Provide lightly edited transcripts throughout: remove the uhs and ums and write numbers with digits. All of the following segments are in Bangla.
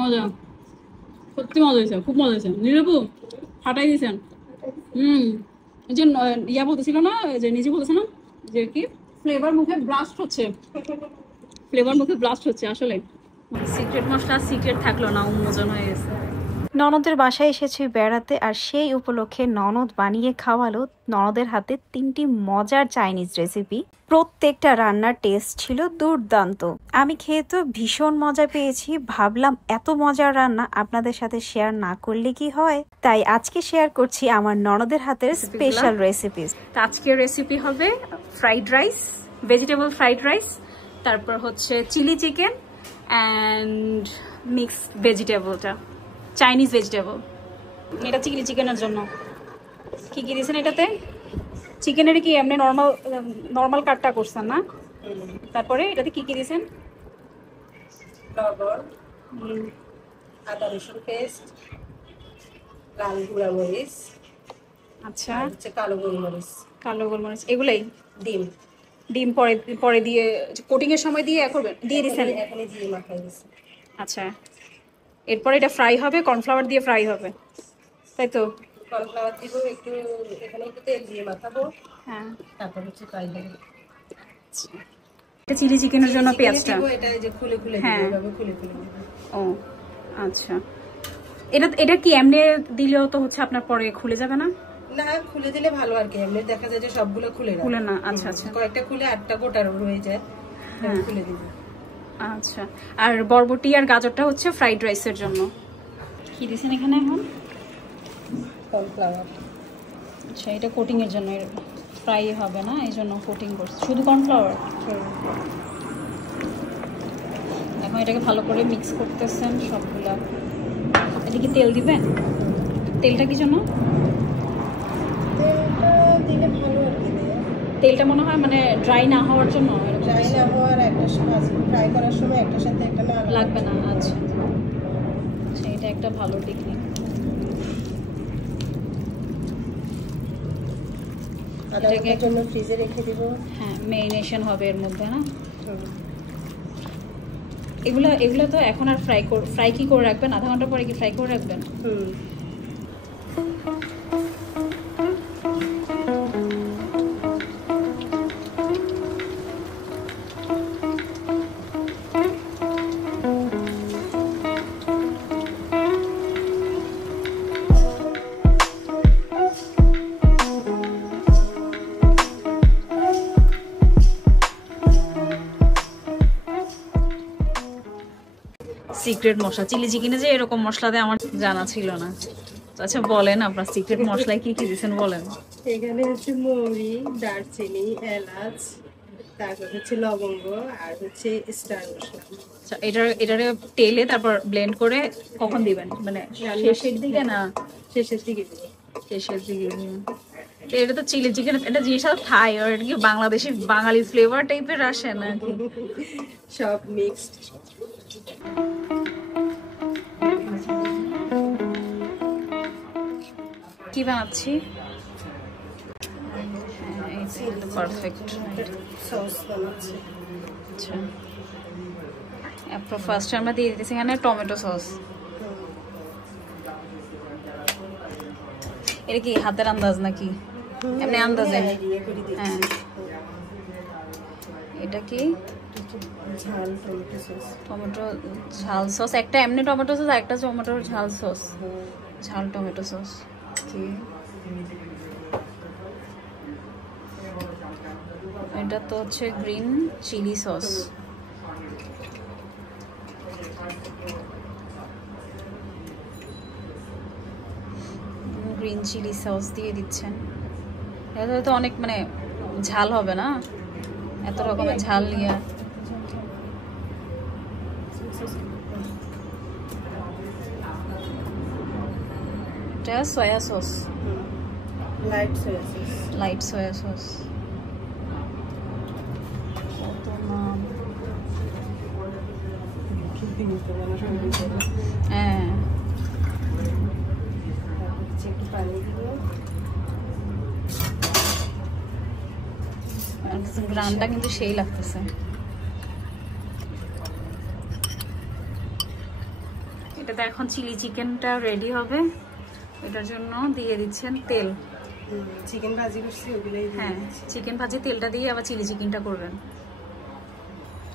মজা, সত্যি মজা হয়েছে, খুব মজা হয়েছে। নীরবু ফাটাই দিয়েছেন। এই যে ইয়া বলতেছিল না, যে নিজে বলতেছে না যে কি ফ্লেভার মুখে ব্লাস্ট হচ্ছে, ফ্লেভার মুখে ব্লাস্ট হচ্ছে। আসলে সিক্রেট মশলা সিক্রেট থাকলো না, উন্মোচন হয়ে গেছে। ননদের বাসায় এসেছি বেড়াতে, আর সেই উপলক্ষে ননদ বানিয়ে খাওয়ালো ননদের হাতে 3টি মজার চাইনিজ রেসিপি। প্রত্যেকটা রান্নার টেস্ট ছিল দুর্দান্ত। আমি খেয়ে তো ভীষণ মজা পেয়েছি। ভাবলাম এত মজার রান্না আপনাদের সাথে শেয়ার না করলে কি হয়, তাই আজকে শেয়ার করছি আমার ননদের হাতের স্পেশাল রেসিপি। আজকের রেসিপি হবে fried rice, vegetable fried rice, তারপর হচ্ছে চিলি চিকেন অ্যান্ড মিক্সড ভেজিটেবলটা, চাইনিজ ভেজিটেবল। এটা চিলি চিকেনের জন্য কি কি দিয়েছেন এটাতে? চিকেনের কি এমনি নর্মাল কাটটা করছেন না? তারপরে এটাতে কি কি দিয়েছেন? লবণ, আদা রসুন পেস্ট, লাল গুঁড়া মরিচ, আচ্ছা, হচ্ছে কালো গোলমরিচ, কালো গোলমরিচ, এগুলাই। ডিম ডিম পরে পরে দিয়ে কোটিং এর সময় দিয়ে করবেন, দিয়ে দিয়েছেন? এখানে দিয়ে মাখাই দিচ্ছি। আচ্ছা, এরপরে এটা ফ্রাই হবে, কর্নফ্লাওয়ার দিয়ে ফ্রাই হবে, তাই তো? কর্নফ্লাওয়ার দিব একটু, এখানে একটু তেল দিয়ে মাখাবো, হ্যাঁ। তারপর হচ্ছে ফ্রাই হবে। এটা চিলি চিকেনের জন্য পেঁয়াজটা, এটা যে খুলে খুলে দিব, হ্যাঁ এভাবে খুলে খুলে দিব। ও আচ্ছা, এটা কি এমনি দিলেও তো হচ্ছে আপনার পরে খুলে যাবে না? না, খুলে দিলে ভালো আর কি, এমনি দেখা যায় যে সবগুলো খুলে খুলে না। আচ্ছা আচ্ছা, কয়েকটা খুলে 8টা গোটা রয়ে যায়, হ্যাঁ খুলে দিব। আচ্ছা, আর বরবটি আর গাজরটা হচ্ছে ফ্রাইড রাইসের জন্য। কি দিয়েছেন এখানে এখন? কর্নফ্লাওয়ার। আচ্ছা, এটা কোটিং এর জন্য, ফ্রাই হবে না এই জন্য কোটিং করছে, শুধু কর্নফ্লাওয়ার। এখন এটাকে ভালো করে মিক্স করতেছেন সবগুলা। এদিকে তেল দিবেন? তেলটা কি জন্য? দিলে ভালো আর কি। তেলটা মনে হয় মানে ড্রাই না হওয়ার জন্য। ড্রাই না হওয়ার, একটা ফ্রাই করার সময় একটার সাথে একটা না লাগবে না। আচ্ছা আচ্ছা, এটা একটা ভালো টেকনিক। এটাকে জন্য ফ্রিজে রেখে দিব। হ্যাঁ, মেরিনেশন হবে এর মধ্যে না? এগুলো তো এখন আর ফ্রাই কি করে রাখবেন? আধা ঘন্টা পরে কি ফ্রাই করে রাখবেন? সিক্রেট মশলা চিলি চিকেনে যে এরকম মশলা দেয় আমার জানা ছিল না। আচ্ছা বলেন, আপনার সিক্রেট মশলায় কি কি দিয়েছেন বলেন। এখানে হচ্ছে মৌরি, দারচিনি, এলাচ, তারপর হচ্ছে লবঙ্গ, আর হচ্ছে স্টার মশলা। আচ্ছা, এটারে তেলে তারপর ব্লেন্ড করে কখন দিবেন? মানে শেষের দিকে না? শেষের দিকে দিব। শেষের দিকে দিবেন। এটা তো চিলি চিকেন, এটা জিনিস থাই, আর এটা কি বাংলাদেশি বাঙালি ফ্লেভার টাইপের আসে না? সব মিক্সড। কি বানাচ্ছি? পারফেক্ট সস বানাচ্ছি। আচ্ছা, ফার্স্ট আমরা দিয়ে দিতেছি এখানে টমেটো সস। এটা কি হাতের আন্দাজ নাকি এমনি আন্দাজে? হ্যাঁ, এটা কি ঝাল টমেটো সস। টমেটো ঝাল সস একটা, এমনি টমেটো সস, আর একটা টমেটোর ঝাল সস, ঝাল টমেটো সস। এটা তো হচ্ছে green chili sauce. Green chili sauce দিয়ে দিচ্ছেন। এটা তো অনেক মানে ঝাল হবে না? এত রকমের ঝাল নিয়ে। এটা soya sauce, light soya sauce. Light soya sauce. কত নাম! হ্যাঁ, একটু পানি দিব। গ্রানটা কিন্তু সেই লাগতেছে। এটাতে এখন চিলি চিকেনটা রেডি হবে, এটার জন্য দিয়ে দিচ্ছেন তেল। চিকেন ভাজি করছি ওগুলাই। হ্যাঁ, চিকেন ভাজি তেলটা দিয়ে আবার চিলি চিকেনটা করবেন।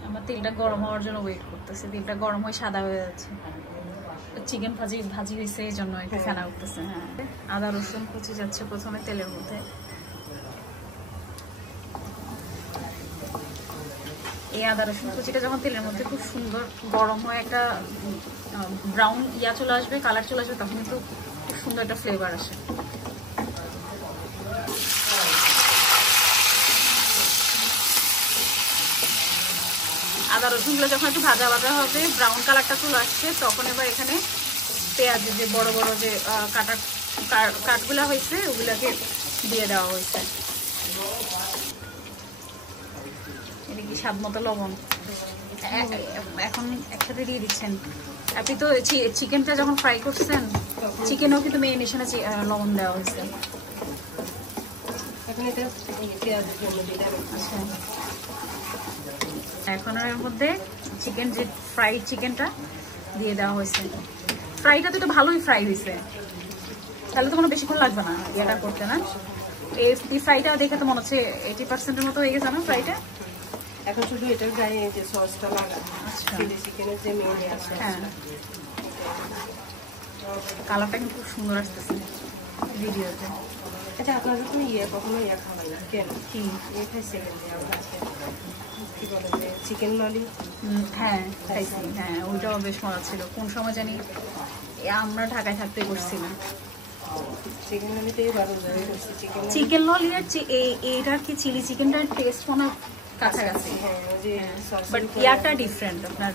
আমার তেলটা গরম হওয়ার জন্য ওয়েট করতেছে, তেলটা গরম হয়ে সাদা হয়ে যাচ্ছে। চিকেন ভাজি হয়েছে এই জন্য একটু ফেনা উঠতেছে। হ্যাঁ, আদা রসুন কুচি যাচ্ছে প্রথমে তেলের মধ্যে। এই আদা রসুন কুচিটা যখন তেলের মধ্যে খুব সুন্দর গরম হয়ে একটা ব্রাউন চলে আসবে, কালার চলে আসবে, তখন কিন্তু খুব সুন্দর একটা ফ্লেভার আসে। আদা রসুনগুলো যখন একটু ভাজা ভাজা হবে, ব্রাউন কালারটা চলে আসছে, তখন এবার এখানে পেঁয়াজ যে বড় বড় যে কাটগুলা হয়েছে ওগুলাকে দিয়ে দেওয়া হয়েছে। এদিকে স্বাদ মতো লবণ এখন একসাথে দিয়ে দিচ্ছেন। আপনি তো চিকেনটা যখন ফ্রাই করছেন, চিকেনও কিন্তু মেরিনেশনে লবণ দেওয়া হয়েছে। আচ্ছা, এখন এর মধ্যে চিকেন যে ফ্রাইড চিকেনটা দিয়ে দেওয়া হয়েছে। ফ্রাইটা তো এটা ভালোই ফ্রাই হয়েছে, তাহলে তো কোনো বেশিক্ষণ লাগবে না এটা করতে। না, এই ফ্রাইটা দেখে তো মনে হচ্ছে 80% মতো হয়ে গেছে না ফ্রাইটা। এখন শুধু এটার গায়ে যে সসটা লাগা, চিলি চিকেনের যে মেইন আছে। হ্যাঁ, কালারটা কিন্তু খুব সুন্দর আসতেছে ভিডিওতে। আচ্ছা, আপনারা তো কখনো খাবেন না কেন? কি খাইছে কি বলে যে চিকেন ললি? হ্যাঁ খাইছি। হ্যাঁ, ওইটাও বেশ মজা ছিল। কোন সময় জানি আমরা ঢাকায় থাকতে করছিলাম। চিকেন ললিতেই ভালো যায়। চিকেন ললি আর এইটার কি চিলি চিকেনটার টেস্ট মনে কাছাকাছি, বাট ইয়ারটা ডিফারেন্ট, আপনার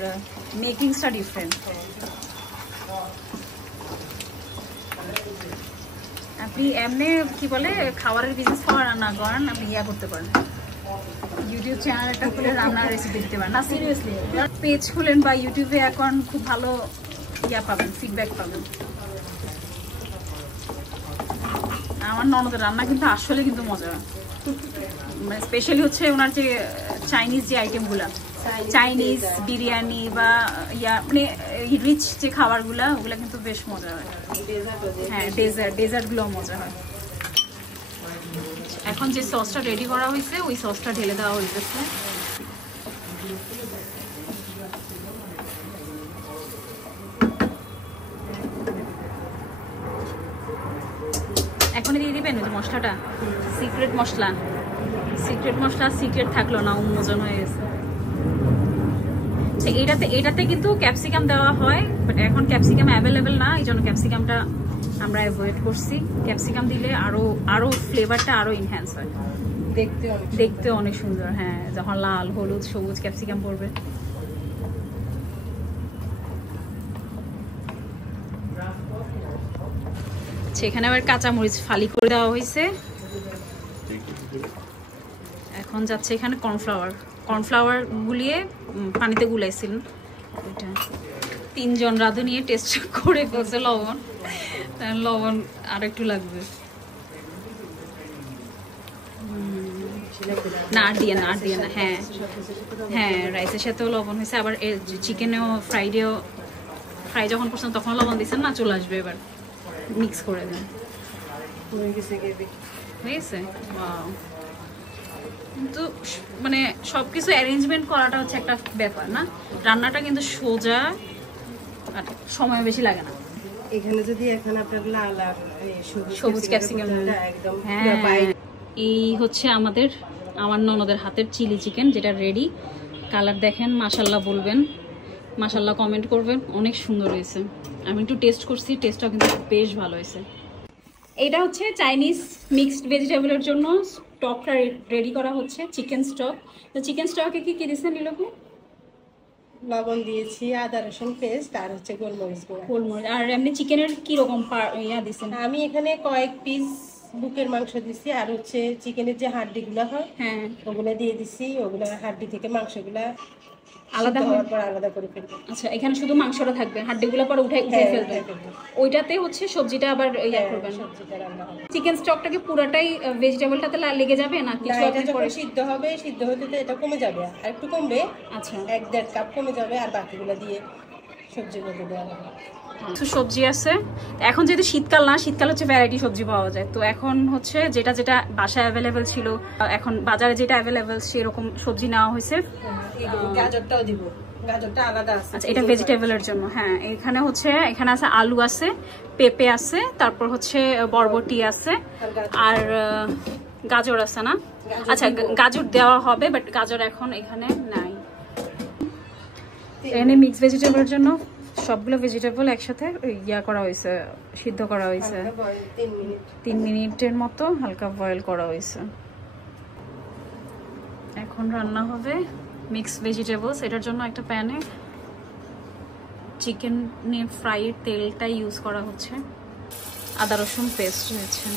মেকিংসটা ডিফারেন্ট। আপনি এমনি কি বলে খাবারের বিজনেস করেন, রান্না করেন, আপনি করতে পারেন, ইউটিউব চ্যানেল একটা খুলে রান্নার রেসিপি দিতে পারেন। না, সিরিয়াসলি পেজ খুলেন বা ইউটিউবে এখন খুব ভালো পাবেন, ফিডব্যাক পাবেন। আমার ননদের রান্না কিন্তু আসলে কিন্তু মজা, মানে স্পেশালি হচ্ছে ওনার যে চাইনিজ যে আইটেমগুলা, চাইনিজ বিরিয়ানি বা মানে রিচ যে খাবারগুলা, ওগুলা কিন্তু বেশ মজা হয়। হ্যাঁ, ডেজার্টগুলো মজা হয়। এখন যে সসটা রেডি করা হয়েছে, ওই সসটা ঢেলে দেওয়া হয়েছে। এখন দিয়ে দিবেন ওই যে মশলাটা, সিক্রেট মশলা। সিক্রেট থাকলো না, উন্মোচন হয়ে গেছে। এটাতে কিন্তু ক্যাপসিকাম দেওয়া হয়, বাট এখন ক্যাপসিকাম অ্যাভেলেবেল না, এই জন্য ক্যাপসিকামটা আমরা অ্যাভয়েড করছি। ক্যাপসিকাম দিলে আরো ফ্লেভারটা আরো এনহ্যান্স হয়, দেখতে অনেক সুন্দর। হ্যাঁ, যখন লাল, হলুদ, সবুজ ক্যাপসিকাম পড়বে। সেখানে আবার কাঁচামরিচ ফালি করে দেওয়া হয়েছে। এখন যাচ্ছে এখানে কর্নফ্লাওয়ার গুলিয়ে পানিতে গুলাইছিলেন। এটা 3 জন রাঁধুনি টেস্ট করে বলছে লবণ আর একটু লাগবে। না, আর দিয়ে না। হ্যাঁ, রাইসের সাথেও লবণ হয়েছে, আবার চিকেনেও ফ্রাই যখন করছেন তখন লবণ দিচ্ছেন না, চলে আসবে। এবার মিক্স করে দেন। হয়েছে? কিন্তু মানে সবকিছু অ্যারেঞ্জমেন্ট করাটা হচ্ছে একটা ব্যাপার না, রান্নাটা কিন্তু সোজা আর সময় বেশি লাগে না। এখানে যদি এখন আপনার লাল আর সবুজ ক্যাপসিকাম, হ্যাঁ, এই হচ্ছে আমার ননদের হাতের চিলি চিকেন, যেটা রেডি। কালার দেখেন, মাশাল্লাহ বলবেন, মাশাল্লাহ কমেন্ট করবেন, অনেক সুন্দর হয়েছে। আমি একটু টেস্ট করছি, টেস্টটাও কিন্তু বেশ ভালো হয়েছে। এটা হচ্ছে চাইনিজ মিক্সড ভেজিটেবলের জন্য স্টকটা রেডি করা হচ্ছে, চিকেন স্টক। তো চিকেন স্টকে কি দিয়েছেন এরকম? লবণ দিয়েছি, আদা রসুন পেস্ট, আর হচ্ছে গোলমরিচ। আর এমনি চিকেনের কি রকম দিয়েছেন? আমি এখানে কয়েক পিস বুকের মাংস দিছি, আর হচ্ছে চিকেনের যে হাড্ডিগুলো হয়, হ্যাঁ, ওগুলা দিয়ে দিছি। ওগুলা হাড্ডি থেকে মাংসগুলা আলাদা হওয়ার পর আলাদা করে ফেলবো। আচ্ছা, এখানে শুধু মাংসটা থাকবে, হাড্ডিগুলো পরে উঠে ফেলবে। ওইটাতে হচ্ছে সবজিটা আবার করবেন। চিকেন স্টকটাকে পুরাটাই ভেজিটেবলটাতে লেগে যাবে না কিছু? এটা যখন সিদ্ধ হবে, সিদ্ধ হতে তো এটা কমে যাবে, আর একটু কমবে। আচ্ছা, 1-1.5 কাপ কমে যাবে, আর বাকিগুলো দিয়ে সবজির মধ্যে দেওয়া হবে। কিছু সবজি আছে এখন, যেহেতু শীতকাল না, শীতকাল হচ্ছে ভ্যারাইটি সবজি পাওয়া যায়, তো এখন হচ্ছে যেটা যেটা বাসায় অ্যাভেলেবেল ছিল, এখন বাজারে যেটা অ্যাভেলেবেল সেরকম সবজি নেওয়া হয়েছে। গাজরটাও দিব, গাজরটা আলাদা আছে। আচ্ছা, এটা ভেজিটেবলের জন্য। হ্যাঁ, এখানে হচ্ছে এখানে আছে আলু আছে, পেঁপে আছে, তারপর হচ্ছে বরবটি আছে, আর গাজর আছে না? আচ্ছা, গাজর দেওয়া হবে, বাট গাজর এখন এখানে নাই। এখানে মিক্স ভেজিটেবলের জন্য সবগুলো ভেজিটেবল একসাথে ইয়া করা হয়েছে, সিদ্ধ করা হয়েছে 3 মিনিটের মতো, হালকা বয়েল করা হয়েছে। এখন রান্না হবে মিক্স ভেজিটেবলস। এটার জন্য একটা প্যানে চিকেনের ফ্রাইয়ের তেলটা ইউজ করা হচ্ছে। আদা রসুন পেস্ট রয়েছে,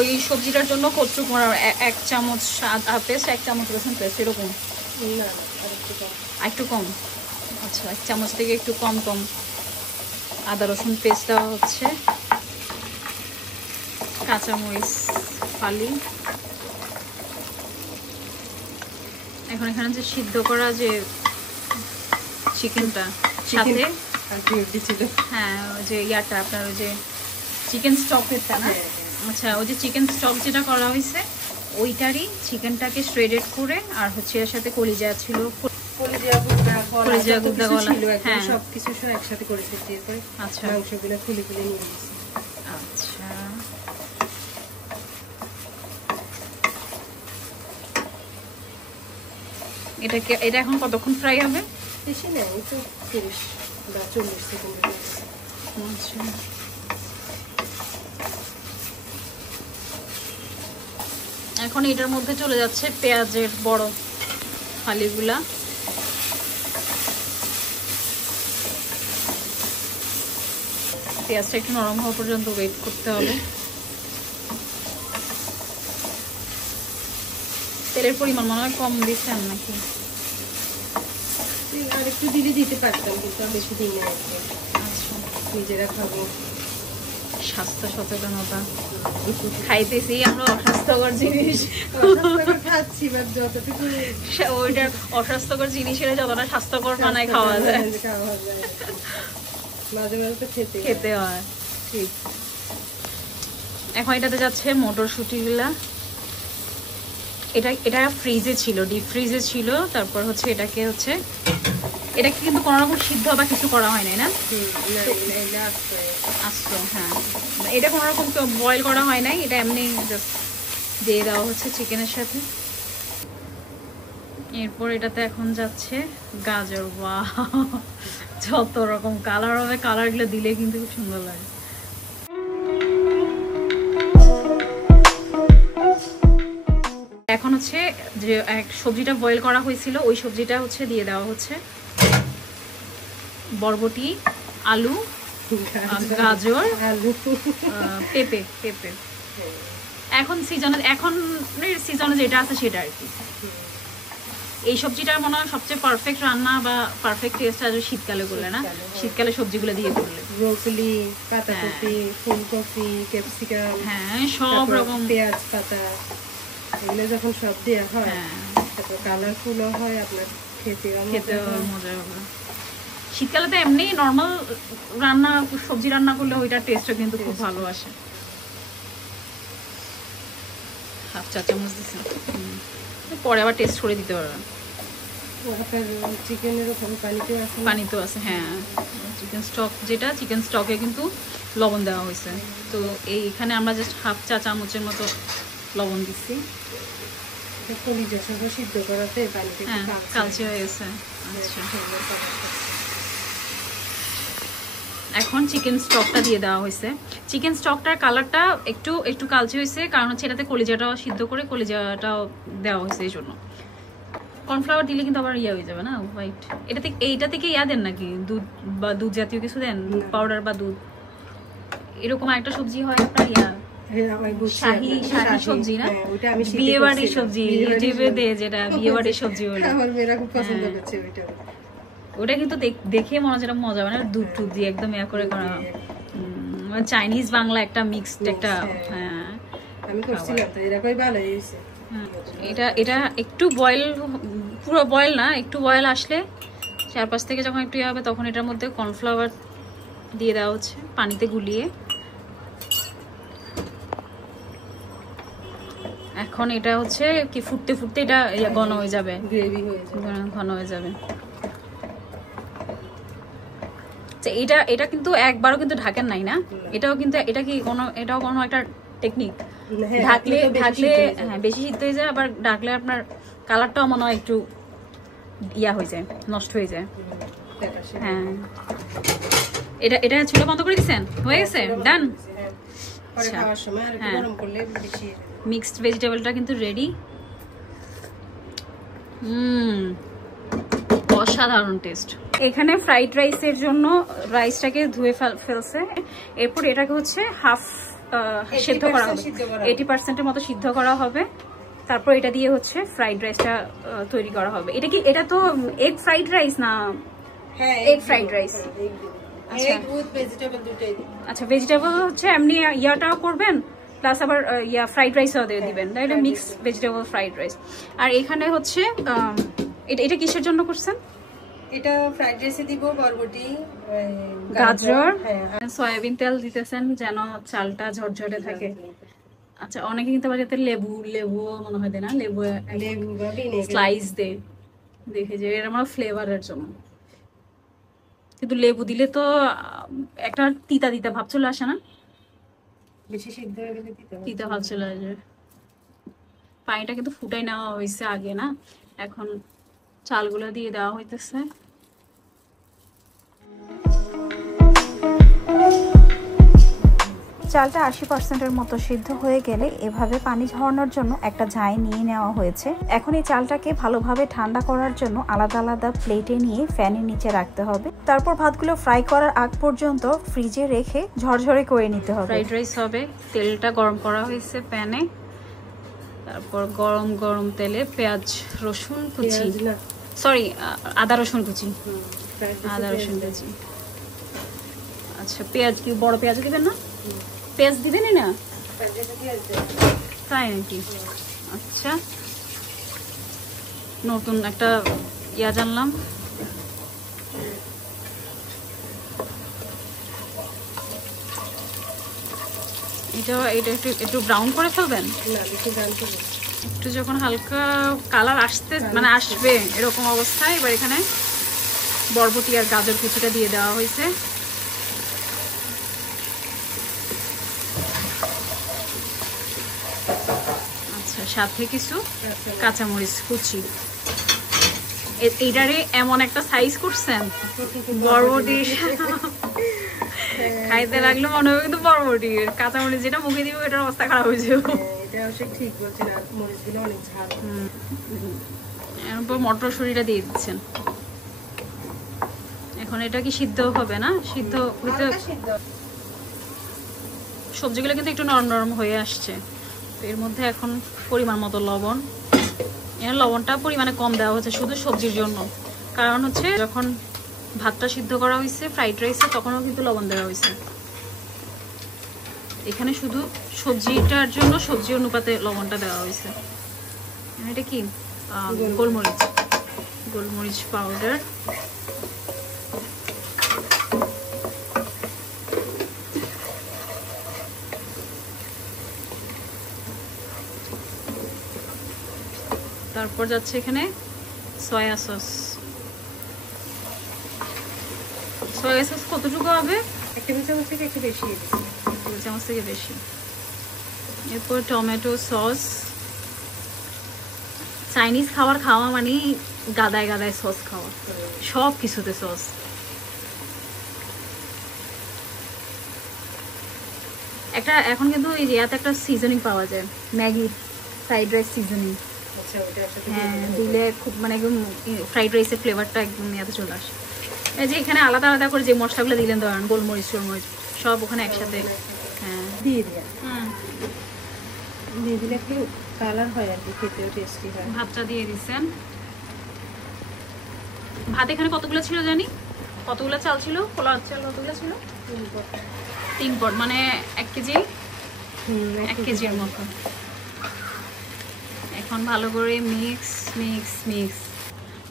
ওই সবজিটার জন্য কতটুকু 1 চামচ আদা পেস্ট, 1 চামচ রসুন পেস্ট, এরকম? একটু কম। আচ্ছা, 1 চামচ থেকে একটু কম আদা রসুন পেস্ট দেওয়া হচ্ছে। কাঁচামরিচ ফালি। এখন এখানে যে সিদ্ধ করা যে চিকেনটা সাথে, হ্যাঁ, ওই যে ইয়াটা আপনার ওই যে চিকেন স্টকটা না? আচ্ছা, ওই যে চিকেন স্টক যেটা করা হয়েছে ওইটারই চিকেনটাকে শ্রেডেড করে, আর হচ্ছে এর সাথে কলিজা ছিল, কলিজা গুঁড়া গলা, হ্যাঁ, সবকিছু একসাথে করে দিয়ে করে। আচ্ছা, মাংসগুলো খুলে খুলে নিয়ে নিয়েছি। আচ্ছা, এটা এখন কতক্ষণ ফ্রাই হবে? বেশি না, এই তো 30 বা 40 সেকেন্ড। আচ্ছা, এখন এটার মধ্যে চলে যাচ্ছে পেঁয়াজের বড় ফালিগুলা। পেঁয়াজটা একটু নরম হওয়া পর্যন্ত ওয়েট করতে হবে। তেলের পরিমাণ মনে হয় কম দিচ্ছেন নাকি? আর একটু দিলে দিতে পারতাম, কিন্তু বেশি দিই না। আচ্ছা, নিজেরা খাবো, স্বাস্থ্য সচেতনতা। খাইতেছি আমরা অস্বাস্থ্যকর জিনিস, খাচ্ছি, ওইটা অস্বাস্থ্যকর জিনিসের যতটা স্বাস্থ্যকর বানায় খাওয়া যায়, মাঝে মাঝে তো খেতে হয়। ঠিক। এখন এটাতে যাচ্ছে মটরশুঁটি গুলা। এটা ফ্রিজে ছিল, ডিপ ফ্রিজে ছিল। তারপর হচ্ছে এটাকে কিন্তু কোনো রকম সিদ্ধ বা কিছু করা হয় নাই না? আচ্ছা, হ্যাঁ, এটা কোনো রকম বয়েল করা হয় নাই, এটা এমনি জাস্ট দিয়ে দেওয়া হচ্ছে চিকেনের সাথে। এরপর এটাতে এখন যাচ্ছে গাজর। বাহ, যত রকম কালার হবে, কালারগুলো দিলে কিন্তু খুব সুন্দর লাগে। এখন হচ্ছে যে সবজিটা বয়েল করা হয়েছিল ওই সবজিটা হচ্ছে দিয়ে দেওয়া হচ্ছে। বরবটি, আলু, গাজর, পেঁপে। এখন সিজনে যেটা আছে সেটা আর কি। এই সবজিটার মনে হয় সবচেয়ে পারফেক্ট রান্না বা পারফেক্ট টেস্ট আছে শীতকালে করলে, না? শীতকালে সবজিগুলো দিয়ে করলে, ব্রোকলি, পাতাকপি, ফুলকপি, ক্যাপসিকাম, হ্যাঁ, সব রকম, পেঁয়াজ পাতা, এগুলো যখন সব দেওয়া হয়, তারপর কালারফুলও হয়, আপনার খেতে মজা হবে। শীতকালে তো এমনি নর্মাল রান্না, সবজি রান্না করলে ওইটার টেস্টটা কিন্তু খুব ভালো আসে। 1/2 চা চামচ দিচ্ছি, পরে আবার টেস্ট করে দিতে পারবেন। পানিতেও আছে, হ্যাঁ, চিকেন স্টক যেটা, চিকেন স্টকে কিন্তু লবণ দেওয়া হয়েছে। তো এইখানে আমরা জাস্ট 1/2 চা চামচের মতো লবণ দিচ্ছি। সিদ্ধ করাতে কালচে হয়ে গেছে। আচ্ছা, এখন চিকেন স্টকটা দিয়ে দেওয়া হয়েছে। চিকেন স্টকটার কালারটা একটু কালচে হয়েছে, কারণ হচ্ছে এটাতে কলিজাটাও সিদ্ধ করে কলিজাটাও দেওয়া হয়েছে, এই জন্য। কর্নফ্লাওয়ার দিলে কিন্তু আবার ইয়া হয়ে যাবে না, হোয়াইট। এইটা থেকে ইয়া দেন নাকি, দুধ বা দুধ জাতীয় কিছু দেন, পাউডার বা দুধ? এরকম একটা সবজি হয় আপনার, ইয়া শাহী সবজি না, বিয়ে বাড়ির সবজি, ইউটিউবে দেয় যেটা বিয়ে বাড়ির সবজি বলে। ওটা কিন্তু দেখে মনে হচ্ছে মজা, মানে দুধ টুধ দিয়ে একদম ইয়া করে করা, চাইনিজ বাংলা একটা মিক্সড একটা। হ্যাঁ আমি করছিলাম তো, এরকমই ভালো হয়েছে। এটা একটু বয়েল, পুরো বয়েল না, একটু বয়েল আসলে চারপাশ থেকে যখন একটু ইয়ে হবে তখন এটার মধ্যে কর্নফ্লাওয়ার দিয়ে দেওয়া হচ্ছে পানিতে গুলিয়ে। এখন এটা হচ্ছে কি ফুটতে ফুটতে এটা ঘন হয়ে যাবে, গ্রেভি হয়ে যাবে, ঘন হয়ে যাবে। এটা কিন্তু একবারও কিন্তু ঢাকেন নাই না, এটাও কিন্তু এটা কি এটাও কোনো একটা টেকনিক। ঢাকলে হ্যাঁ বেশি সিদ্ধ হয়ে যায়, আবার ঢাকলে আপনার কালারটাও মনে হয় একটু ইয়া হয়ে যায়, নষ্ট হয়ে যায়। হ্যাঁ এটা চুলা বন্ধ করে দিচ্ছেন, হয়ে গেছে, ডান। হ্যাঁ মিক্সড ভেজিটেবলটা কিন্তু রেডি। অসাধারণ টেস্ট। এখানে ফ্রাইড রাইসের জন্য রাইসটাকে ধুয়ে ফেলছে, এরপর এটাকে হচ্ছে হাফ সিদ্ধ করা হবে, 80% মতো সিদ্ধ করা হবে। তারপর এটা দিয়ে হচ্ছে ফ্রাইড রাইসটা তৈরি করা হবে। এটা তো এগ ফ্রাইড রাইস না? হ্যাঁ এগ ফ্রাইড রাইস। আচ্ছা ভেজিটেবল হচ্ছে এমনি ইয়াটাও করবেন, প্লাস আবার ফ্রাইড রাইসও দিয়ে দিবেন, এটা মিক্স ভেজিটেবল ফ্রাইড রাইস। আর এখানে হচ্ছে এটা কিসের জন্য করছেন? এটা ফ্রাইড রাইসে দিব বরবটি, গাজর, সয়াবিন তেল দিতেছেন যেন চালটা ঝরঝরে থাকে। আচ্ছা অনেকে কিন্তু আবার যাতে লেবু মনে হয় না, লেবু স্লাইস দেয়, দেখে যে এর আমার ফ্লেভারের জন্য। কিন্তু লেবু দিলে তো একটা তিতা তিতা ভাব চলে আসে না? বেশি সিদ্ধ হয়ে গেলে তিতা ভাব চলে আসে। পানিটা কিন্তু ফুটাই নেওয়া হয়েছে আগে না, এখন চালগুলো দিয়ে দেওয়া হইতেছে। চালটা 80%-এর মতো সিদ্ধ হয়ে গেলে এভাবে পানি ঝরানোর জন্য একটা ঝাই নিয়ে নেওয়া হয়েছে। এখন এই চালটাকে ভালোভাবে ঠান্ডা করার জন্য আলাদা আলাদা প্লেটে নিয়ে ফ্যানের নিচে রাখতে হবে। তারপর ভাতগুলো ফ্রাই করার আগ পর্যন্ত ফ্রিজে রেখে ঝরঝরে করে নিতে হবে। ফ্রাইড রাইস হবে, তেলটা গরম করা হয়েছে প্যানে, তারপর গরম তেলে পেঁয়াজ রসুন কুচি, সরি আদা রসুন কুচি, আচ্ছা পেঁয়াজ কি বড় পেঁয়াজ দিবেন না? পেঁয়াজ দিবেন না? তাই নাকি? আচ্ছা নতুন একটা ইয়া জানলাম। এটা একটু ব্রাউন করে ফেলবেন, একটু যখন হালকা কালার মানে আসবে এরকম অবস্থায় এবার এখানে বরবটি আর গাজর কুচিটা দিয়ে দেওয়া হয়েছে। আচ্ছা সাথে কিছু কাঁচামরিচ কুচি। এইটারে এমন একটা সাইজ করছেন বরবটি খাইতে লাগলো মনে হবে কিন্তু বরবটি, কাঁচামরিচ যেটা মুখে দিব এটার অবস্থা খারাপ হয়ে যাবে। এরপর মটরশুঁটিটা দিয়ে দিচ্ছেন। এখন এটা কি সিদ্ধ হবে না? সিদ্ধ হইতে সবজিগুলো কিন্তু একটু নরম নরম হয়ে আসছে। এর মধ্যে এখন পরিমাণ মতো লবণ, এর লবণটা পরিমাণে কম দেওয়া হচ্ছে শুধু সবজির জন্য, কারণ হচ্ছে যখন ভাতটা সিদ্ধ করা হয়েছে ফ্রাইড রাইসে তখনও কিন্তু লবণ দেওয়া হয়েছে। এখানে শুধু সবজিটার জন্য সবজি অনুপাতে লবণটা দেওয়া হয়েছে। এটা কি গোলমরিচ পাউডার, তারপর যাচ্ছে এখানে সয়া সস। সয়া সস কতটুকু হবে? একটা চামচ থেকে একটু বেশি, চামচ থেকে বেশি। এরপর টমেটো সস। চাইনিজ খাওয়া মানে গাদায় গাদায় সস খাওয়া, সব কিছুতে সস। এখন কিন্তু ইয়াতে একটা সিজনিং পাওয়া যায়, ম্যাগি ফ্রাইড রাইস সিজনিং। হ্যাঁ দিলে খুব মানে একদম ফ্রাইড রাইসের ফ্লেভারটা একদম ইয়াতে চলে আসে। এই যে এখানে আলাদা আলাদা করে যে মশলাগুলো দিলেন ধরেন গোলমরিচ টোলমরিচ সব ওখানে একসাথে হ্যাঁ দিয়ে দিলে একটু কালার হয় আর কি, খেতেও টেস্টি হয়। ভাতটা দিয়ে দিচ্ছেন, ভাত এখানে কতগুলো ছিল জানি, কতগুলো চাল ছিল, পোলাও চাল কতগুলো ছিল? 3 পট, মানে 1 কেজি, 1 কেজির মতো। এখন ভালো করে মিক্স মিক্স মিক্স,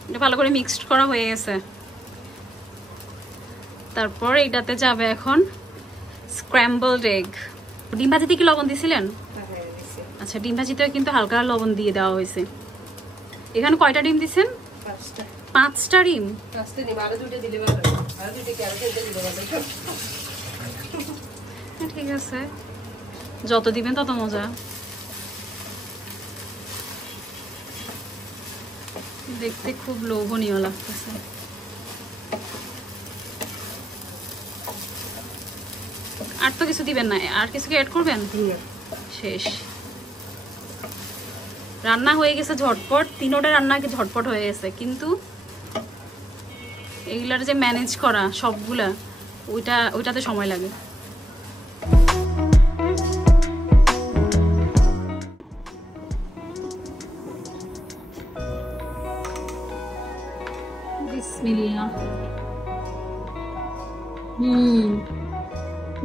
এটা ভালো করে মিক্সড করা হয়ে গেছে। তারপর এটাতে যাবে এখন স্ক্র্যাম্বলড এগ। ডিম ভাজিতে কি লবণ দিয়েছিলেন? আচ্ছা, ডিম ভাজিতেও কিন্তু হালকা লবণ দিয়ে দেওয়া হয়েছে। এখানে কয়টা ডিম দিচ্ছেন? 5টা ডিম। ঠিক আছে, যত দিবেন তত মজা। দেখতে খুব লোভনীয় লাগতেছে। আর তো কিছু দিবেন না? আর কিছু কি অ্যাড করবেন? শেষ। রান্না হয়ে গেছে ঝটপট, 3টা রান্না কি ঝটপট হয়ে গেছে, কিন্তু এইগুলার যে ম্যানেজ করা সবগুলা, ওইটাতে সময় লাগে। বিসমিল্লাহ।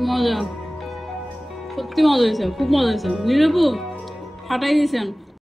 মজা, সত্যি মজা হয়েছে, খুব মজা হয়েছে। নীরবু ফাটাই দিয়েছেন।